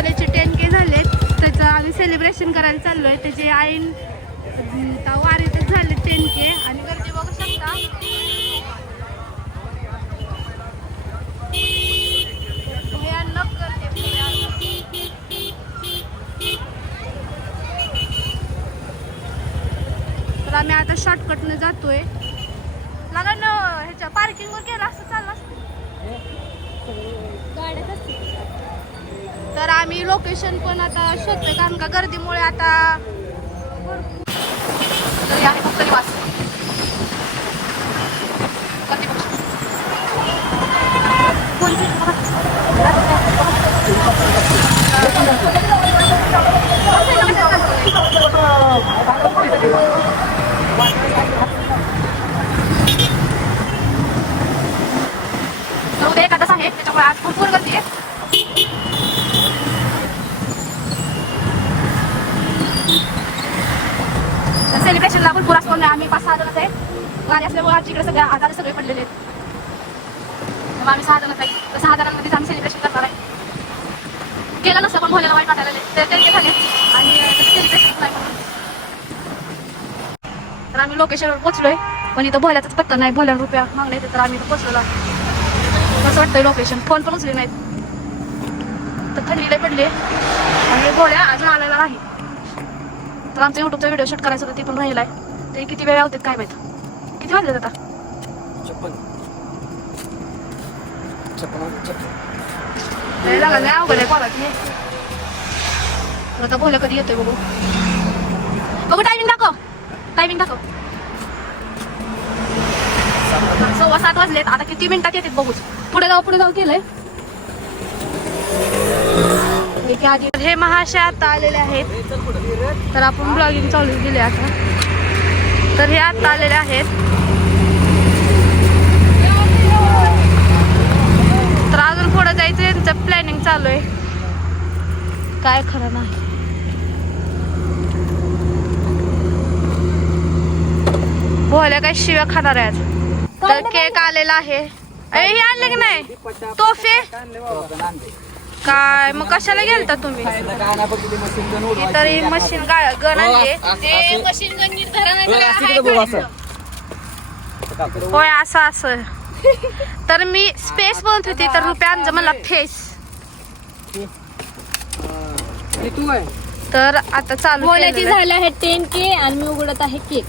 कॉलेजचे टेन के झालेत. त्याचं आम्ही सेलिब्रेशन करायला चाललो आहे त्याचे आईन अं, आता वारीतच झाले टेन के. आणि गर्दी बघू शकता. भयानक गर्दी तर आम्ही आता शॉर्टकटनं जातोय. लागा ना ह्याच्या पार्किंगवर गेला असं चाललं असतं. हो, तर आम्ही लोकेशन पण आता शोधतोय कारण का गर्दीमुळे आता तर हे आहे फक्त निवास. गर्दी उद्या आहे त्याच्यामुळे आज भरपूर गर्दी आहे. सेलिब्रेशनला भरपूर असतो ना आम्ही पाच सहा जणच आहे गाडी असल्यामुळे आमच्या इकडे सगळ्या आजार सगळे पडलेले आहेत. मग आम्ही सहा जणच आहे. तर सहा जणांमध्येच आम्ही सेलिब्रेशन करणार आहे. केलं नसतं पण भोल्याला वाईट वाटायला ते तर झाले. आणि सेलिब्रेशन तर आम्ही लोकेशनवर पोहोचलोय. पण इथं भोल्याचाच पत्ता नाही. भोल्या रुपया मागणे तर आम्ही इथं पोहोचलो असं कसं वाटतंय लोकेशन फोन पण उचले नाहीत. तर थंडी पडले पडली आणि भोल्या अजून आलेला नाही. तर आमचा युट्यूबचा व्हिडिओ शूट करायचा होता ते पण राहिलाय. ते किती वेळा होते काय माहीत? किती वाजले आता? आहे आता बोल कधी येतोय बघू. बघू टायमिंग दाखव. टायमिंग दाखव. सव्वा सात वाजलेत आता किती मिनिटात येतात बघूच. पुढे जाऊ पुढे जाऊ केलंय. इथे आधी हे महाशय आता आलेले आहेत. तर आपण ब्लॉगिंग चालू केले आता. तर हे आता आलेले आहेत. तर अजून पुढे जायचं यांचं प्लॅनिंग चालू आहे. काय खरं नाही. भोल्या काय शिव्या खाणार आहेत. तर केक आलेला आहे. अरे हे आणलं की नाही? तोफे? काय? मग कशाला गेलता तुम्ही? ही तर ही मशीन गा- गन आणली ते मशीन गन निर्धारण होय असं असं. तर मी स्पेस बनत होती तर रुपया आणजा मला फेस तर आता चालू बोलायची केलेलं आहे. झाले आहे टेन के आणि मी उघडत आहे केक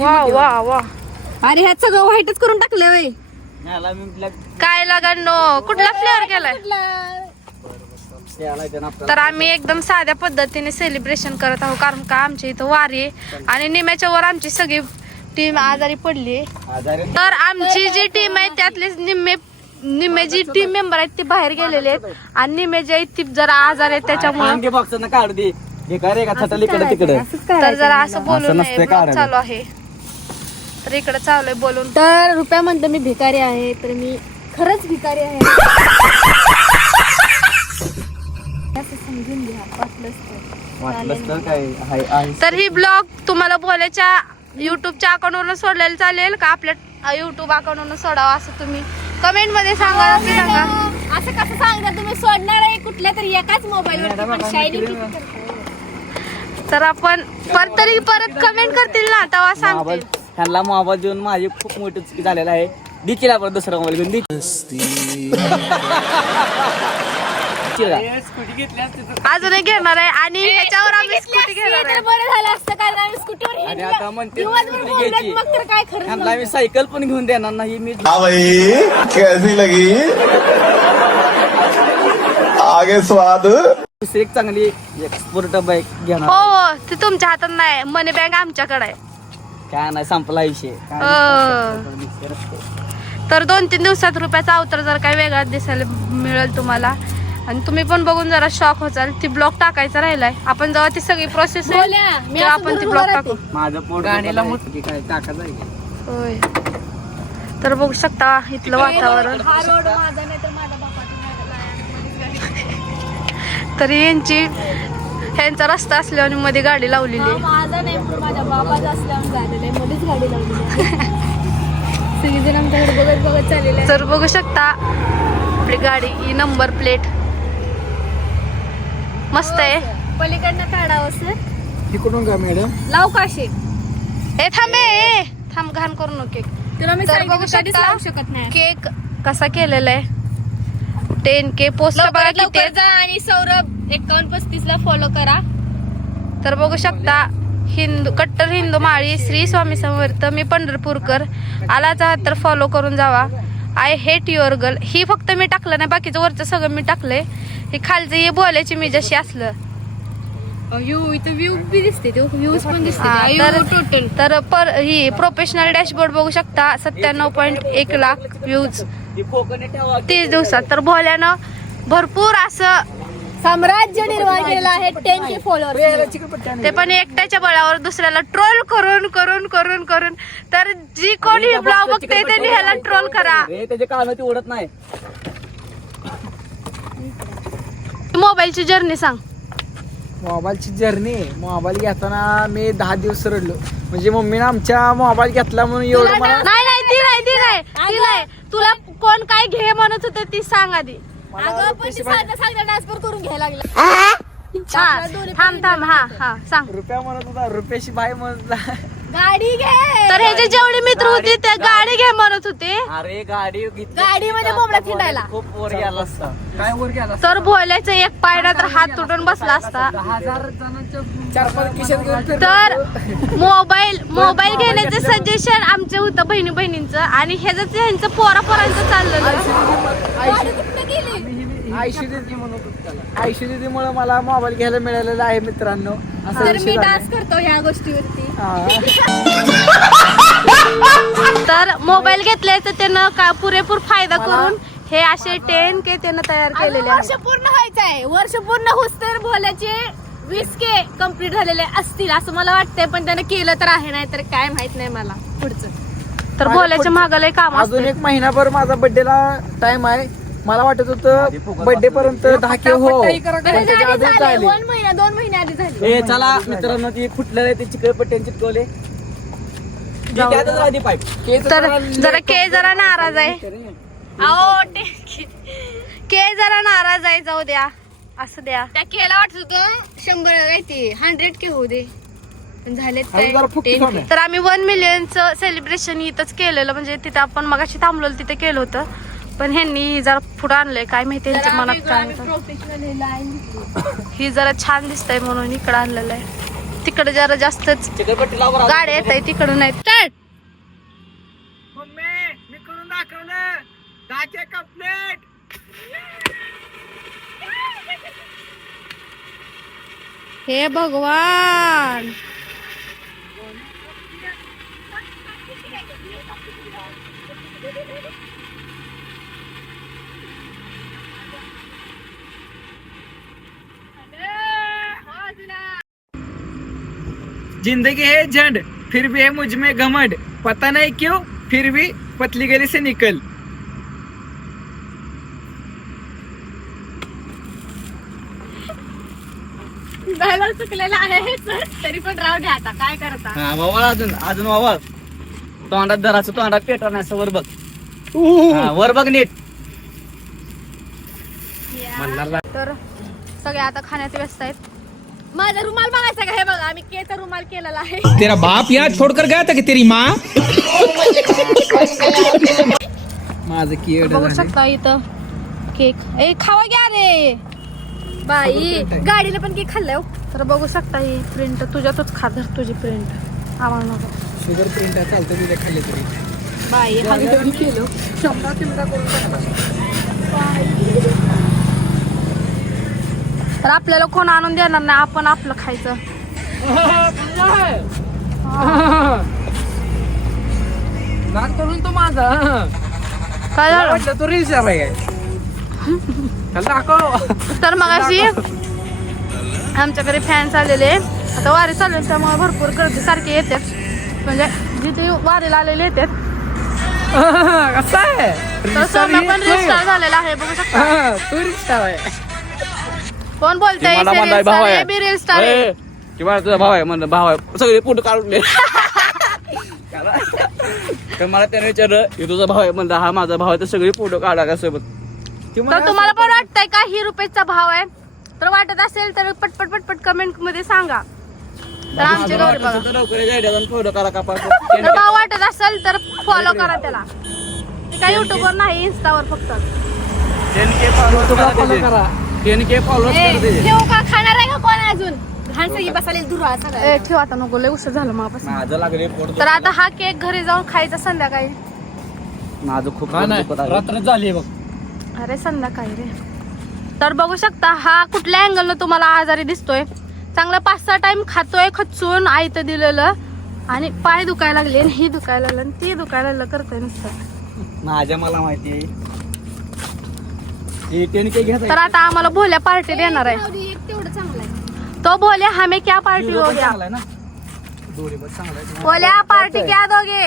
वा वा वा. अरे ह्यात सगळं व्हाईटच करून टाकलं वय काय लागा नो? कुठला फ्लेवर केलाय? तर आम्ही एकदम साध्या पद्धतीने सेलिब्रेशन करत आहोत कारण का आमच्या इथं वारी आहे आणि निम्याच्या वर आमची सगळी टीम आजारी पडली आहे. तर आमची जी टीम आहे त्यातले निम्मे निम्मे जी टीम मेंबर आहेत ते बाहेर गेलेले आहेत. आणि निम्मे जे आहेत ती जरा आजार आहेत त्याच्यामुळे बॉक्स काढ दे. हे काय रे का थटल इकडे तिकडे? तर जरा असं बोलू असं नये नसतंय ब्लॉग काढायला. चालू आहे. तर इकडे चालू आहे बोलून. तर रुपया म्हणतो मी भिकारी आहे तर मी खरंच भिकारी आहे. असं समजून घ्या वाटलंच तर. वाटलंच तर काय आहे आहे. तर ही ब्लॉग तुम्हाला बोलायच्या युट्यूबच्या अकाउंटवरून सोडलेलं चालेल का आपल्या युट्यूब अकाउंटवरून सोडावा असं तुम्ही? कमेंटमध्ये सांगा नक्की सांगा. असं कसं सांगता तुम्ही सोडणार आहे कुठल्या तरी एकाच मोबाईल वर शायनिंग तर आपण परत तरी परत कमेंट करतील ना तेव्हा सांगतील. ह्यांना मोबाईल देऊन माझी खूप मोठी चुकी झालेला आहे. दिकीला परत दुसरा मोबाईल घेऊन. दिकी अजूनही घेणार आहे आणि ह्याच्यावर आम्ही स्कूटी घेणार तर आहे बरं झालं असतं कारण आम्ही स्कूटीवर आणि आता म्हणते दिवसभर स्कूटी बोलत घ्यायची मग तर काय खरं ह्यांना मी सायकल पण घेऊन देणार नाही मी हाँ भाई कैसी लगी? आगे स्वाद. दुसरी एक चांगली एक्सपोर्ट बाईक हो घेणार. हो ते तुमच्या हातात नाही मनी बँक आमच्याकडे आहे. काय नाही संपला विषय. काय अं. नाही. तर दोन तीन दिवसात रुपयाचा अवतार जर काही वेगळा दिसायला मिळेल तुम्हाला. आणि तुम्ही पण बघून जरा शॉक होचाल ती ब्लॉक टाकायचा राहिलाय. आपण जेव्हा ती सगळी प्रोसेस बोल्या, मी तेव्हा असं आपण ती ब्लॉक टाकू. माझं पोट गाडीला काय टाकायचं आहे. का? होय. तर बघू शकता इथलं वातावरण. हा रोड माझा नाही तर माझ्या बापाचा तरी यांची ह्यांचा रस्ता असल्याने मध्ये गाडी लावलेली आहे. माझा नाही पण माझ्या बापाचा असल्यावर झालेलं आहे मध्येच गाडी लावली सगळेजण आमच्याकडे बघत बघत चाललेले तर बघू शकता आपली गाडी ही नंबर प्लेट मस्त आहे. पलीकडनं काढावं सर इकडून का मॅडम लाव काशी. ए थांबे ए थांब घाण करू नको केक तुला मी तर बघू शकता लावू शकत नाही. केक कसा केलेला आहे. टेन के पोस्ट बघा किती. जा आणि सौरभ एकावन्न पस्तीस ला फॉलो करा. तर बघू शकता हिंदू कट्टर हिंदू माळी श्री स्वामी समर्थ मी पंढरपूरकर आलाच आहात तर फॉलो करून जावा. आय हेट युअर गर्ल ही फक्त मी टाकलं नाही बाकीचं वरचं सगळं मी टाकलंय. हे खालचं हे बोलायची मी जशी असलं. तर पर ही प्रोफेशनल डॅशबोर्ड बघू शकता सत्त्याण्णव पॉईंट एक लाख व्ह्यूज तीस दिवसात तर भोल्यानं भरपूर असं साम्राज्य निर्माण केलेलं आहे टेन के फॉलोअर्स ते पण एकट्याच्या बळावर दुसऱ्याला ट्रोल करून करून करून करून. तर जी कोणी ब्लॉग बघते त्यांनी ह्याला ट्रोल करा. त्याचे कान ती उडत नाही. मोबाईलची जर्नी सांग. मोबाईलची जर्नी मोबाईल घेताना मी दहा दिवस रडलो. म्हणजे मम्मीनं आमच्या मोबाईल घेतला म्हणून एवढं नाही नाही ती नाही ती नाही ती नाही. तुला कोण काय घे म्हणत होते ती सांग आधी. अगं पण ती साधा साधा ट्रान्सफर करून घ्यायला लागला. हा? थांब थांब हा हा सांग. रुपया म्हणत होता रुपयाशी बाय म्हणत होता. गाडी घे. तर ह्याचे जेवढे मित्र होते ते गाडी घे म्हणत होते. अरे गाडी घेतली गाडीमध्ये बोबडा थिंडायला. खूप वर गेला असता. काय वर गेला तर भोल्याचं एक पायडा तर हात तुटून बसला असता. चार पाच खिशात घेऊन फिरलो. तर मोबाईल मोबाईल घेण्याचं सजेशन आमचं होतं बहिणी बहिणींचं आणि ह्याच ह्यांचं पोरा पोरांचं चाललेलं. गाडी कुठं गेली? आयशू दीदी म्हणत त्याला. आयशू दीदीमुळे मला मोबाईल घ्यायला मिळालेला आहे मित्रांनो. असा तर मी. डान्स करतो ह्या गोष्टीवरती. तर मोबाईल घेतल्याचं त्यानं का पुरेपूर फायदा करून हे असे टेन के त्यानं तयार केलेले वर्ष पूर्ण व्हायचं आहे वर्ष पूर्ण होस तर बोलायचे वीस के कंप्लीट झालेले असतील असं मला वाटतंय पण त्यानं केलं तर आहे नाही तर काय माहीत नाही मला. पुढचं. तर भोल्याच्या मागाला काम अजून एक महिनाभर माझा बर्थडेला टाइम आहे. मला वाटत होतं बर्थडे पर्यंत दहा के हो पण त्याच्या आधी आधीच झाले. झाले. वन महिना दोन महिने आधी झाले. ए चला मित्रांनो ती फुटलेलं आहे ते चिकटपट्ट्याने चिटकवले. जाऊ. त्यातच राहते पाईप केस तर जरा के जरा नाराज आहे. अहो ते के जरा नाराज आहे जाऊ द्या. असं द्या. त्या केला वाटत होतं शंभर काय ते. हंड्रेड के होऊ दे. पण झालेत अजून काय? जरा फुकटी 10K. थांबे. तर आम्ही वन मिलियनचं सेलिब्रेशन इथंच केलेलं. म्हणजे तिथं आपण मगाशी थांबलो तिथे केलं होतं. पण ह्यांनी जरा पुढं आणलंय. काय माहिती त्यांच्या मनात काय होतं. हे जरा छान दिसतंय म्हणून इकडं आणलेलं आहे. तिकडे जरा जास्तच गाड्या येत आहे तिकडून नाही स्टार्ट मी करून दाखवलं. दहा के कंप्लीट हे भगवान! जिंदगी है झंड फिर भी है मुझ में घमंड. पता नहीं क्यों फिर भी पतली गली से निकल. Dialogue चुकलेला आहे सर. तरी पण राहू द्या आता. काय करता? हा वावळ अजून अजून वावळ. तोंडात धराचं तोंडात पेटवा नाही असं वर बघ. हा, वर बघ नीट. तर सगळे आता खाण्यात व्यस्त आहेत. माझा रुमाल बघायचा का? हे बघा आम्ही केचा रुमाल केलेला आहे. तेरा बाप यहाँ छोड़कर गया था कि तेरी माँ? माझं किड बघू शकता इथं केक. ए खावा घ्या रे बाई गाडीला पण केक खाल्लाय हो. तर बघू शकता ही प्रिंट तुझ्यातच खा धर तुझी प्रिंट आम्हाला नको. शुगर प्रिंट चालतं तुझ्या खाल्ली तरी. बाई हा केलं. शंभर चिमटा करून तर आपल्याला कोण आणून देणार नाही? आपण आपलं खायचं. नाक करून तो माझा. काय झालं? वाटलं तो रील्स आहे काय? दाखव. तर मग अशी आमच्याकडे फॅन्स आलेले आता वारी चालू त्यामुळे भरपूर गर्दी सारखे येतात म्हणजे जिथे वारीला आलेले येतात कसं आहे? पण रिस्टार झालेला आहे बघू शकता. तू रील्स आहे. कोण बोलतंय? मला म्हणलाय भाव आहे. बी रील स्टार आहे. ए, की मला तुझा भाव आहे. म्हणलं भाव आहे. सगळे फोटो काढून दे. तर मला त्याने विचारलं की तुझा भाव आहे? म्हणलं हा माझा भाव आहे. तर सगळे फोटो काढा का सोबत ती तर म्हणाली तुम्हाला पण वाटतंय का ही रुपयाचा भाव आहे? तर वाटत असेल तर पटपट पटपट कमेंटमध्ये सांगा. तर आमचे गौरी बघा. तर लवकर या जाऊन फोटो करा का तर भाव वाटत असेल तर फॉलो करा त्याला. ते काय युट्यूबवर नाही इन्स्टावर फक्त. करा त्याचे. करा टेन के फॉलोअर्स. ठेवू का? खाणार आहे का कोण अजून? घाण सगळी बसायला धुरा सगळं ए ठेव आता नको लय उसर झालं मापासून माझं लागले पोट तर आता हा केक घरी जाऊन खायचा संध्याकाळी. माझं खूप पोट नाही दुखत आहे. रात्र झाली बघ. अरे संध्याकाळी रे. तर बघू शकता हा कुठल्या अँगल तुम्हाला आजारी दिसतोय. चांगला पाच सहा टाइम खातोय खचून आयतं दिलेलं. आणि पाय दुखायला लागले आणि ही दुखायला लागलं आणि ती दुखायला लागलं करतोय नुसतं. माझ्या मला माहिती आहे. तर आता आम्हाला भोल्या पार्टी देणार आहे. तो भोले हमें क्या पार्टी हो गया भोल्या पार्टी क्या दोगे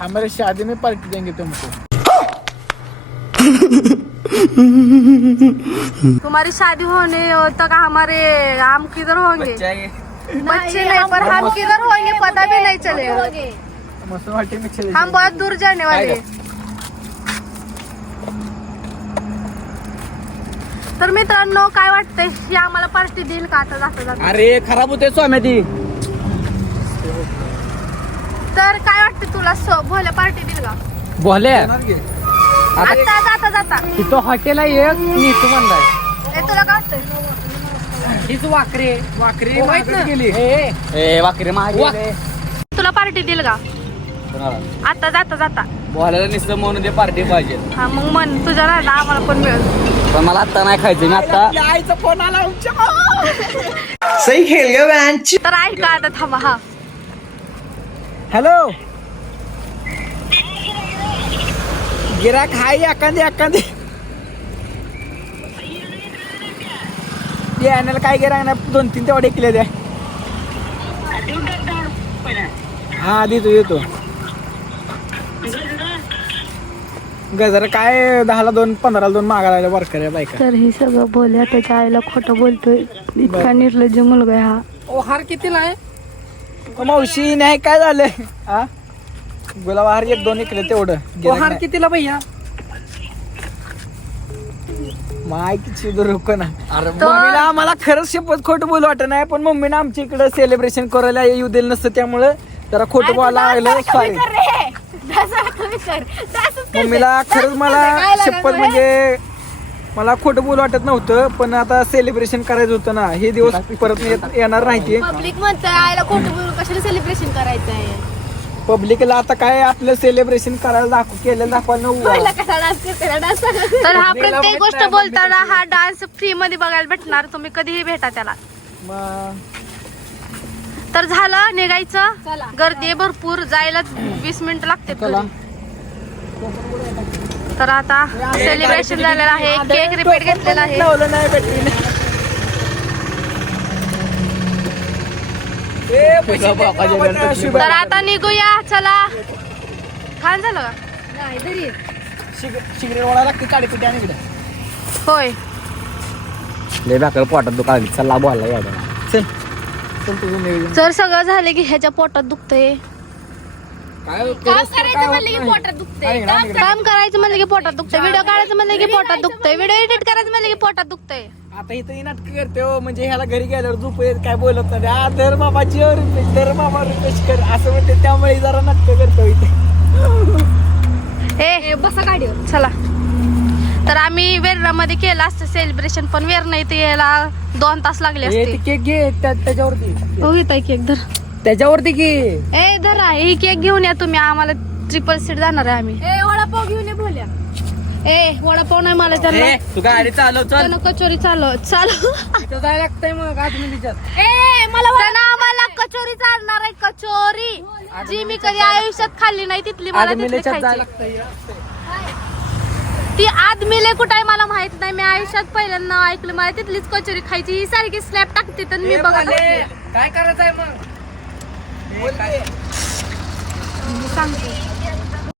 हमारे शादी में पार्टी देंगे तुमको तुम्हारी शादी होने तक हमारे हम किधर होंगे? बच्चा नहीं पर हम किधर होंगे? पता भी नहीं चलेगा। हम बहुत दूर जाने वाले तर मित्रांनो काय वाटतंय? ही आम्हाला पार्टी देईल का? आता जाता जाता. अरे खराब होते स्वाम्या ती. तर काय वाटतं तुला? सो भोल्या पार्टी देईल का? बोले आता जाता जाता. तिथं हॉटेल आहे एक नीतू म्हणलाय. ए, तुला काय वाटतंय? हीच वाकरे वाकरे माहीत ना गेली. ए. वाकरे मागे तुला पार्टी देईल का? आता जाता जाता. बोलायला नुसतं म्हणून ते पार्टी पाहिजे. हा मग मन तुझ्या ना आम्हाला पण मिळेल. पण मला आता नाही खायचं मी आता आईचा फोन आला सही खेल गया बेंच तर ऐका आता थांबा हा. हॅलो गिराक हाय एखादी एखादी. यायला काय गिराक नाही दोन तीन तेवढे केले द्या. हा देतो येतो गजर काय दहाला दोन पंधराला दोन मागायला वर्कर बायका. तर हे सगळं बोलल्या त्याच्या आईला खोटं बोलतोय इतका निर्लज्ज मुलगा आहे हा. ओ हार कितीला आहे? ओ मावशी नाही काय झालंय? हा गुलाबहार एक दोन इकडे तेवढं. हार कितीला भैया? माय किती रुको ना अरे मम्मीला आम्हाला खरंच शपथ खोटं बोलू वाटत नाही पण मम्मीनं आमच्या इकडे सेलिब्रेशन करायला येऊ दिलं नसतं त्यामुळं जरा खोटं बोलायला लागलं. सॉरी मम्मीला खरंच मला शपथ म्हणजे मला खोटं बोलू वाटत नव्हतं पण आता सेलिब्रेशन करायचं होतं ना हे दिवस परत येत- येणार नाही ते. पब्लिक म्हणतं आयला खोटं बोलून कशाला सेलिब्रेशन करायचं आहे पब्लिकला आता काय आपलं सेलिब्रेशन करायला दाखव केलं दाखवायला नव्हतं कसा डान्स करते डान्स तर हा प्रत्येक गोष्ट बोलताना हा डान्स फ्री मध्ये बघायला भेटणार तुम्ही कधीही भेटा त्याला. तर झालं निघायचं. चला. गर्दी भरपूर जायला वीस मिनिटं लागते. तर आता सेलिब्रेशन झालेलं आहे. केक रिपीट घेतलेला आहे. तर आता निघूया. चला. छान झालं का? सिगरेट वाला लागते काडीपिटी आणि इकडे होय. लय भाकर पोटात दुकान चला बोलला चल सगळं झालं की ह्याच्या पोटात दुखतंय. काय काम करायचं म्हणलं की पोटात दुखतंय. काम करायचं म्हणलं की पोटात दुखतंय. व्हिडिओ काढायचं म्हणलं की पोटात दुखतंय. व्हिडिओ एडिट करायचं म्हणलं की पोटात दुखतंय. आता इथं नाटक करते हो म्हणजे ह्याला घरी गेल्यावर झोप येत काय बोलत नाही. हा धर जेव रिपेश धर मामा रिपेश कर. असं म्हणते त्यामुळे जरा नाटक करतो इथे. ए बसा गाडीवर. चला. तर आम्ही वेरणामध्ये केलं असतं सेलिब्रेशन पण वेरणा इथे यायला दोन तास लागले हे असते. ते केक घे त्या- त्याच्यावरती. हो घेत आहे केक धर. त्याच्यावरती घे ए धरा ही केक घेऊन या तुम्ही. आम्हाला ट्रिपल सीट जाणार आहे आम्ही. ए वडापाव घेऊन ये भोल्या ए वडापाव नाही मला त्यांना. ए, तू गाडी चालव चल. त्यांना कचोरी चालव चालू तिथं जायला लागतंय मग आठ मिनिटात ए मला त्यांना आम्हाला कचोरी चालणार आहे कचोरी. जी मी कधी आयुष्यात खाल्ली नाही तिथली मला तिथली जायला खायची. लागतंय ती आद मिले कुठे आहे मला माहीत नाही. मी आयुष्यात पहिल्यांदा ऐकलं मला तिथलीच कचोरी खायची. ही सारखी स्लॅब टाकते तर मी बघत असते. काय करायचंय मग? मी सांगते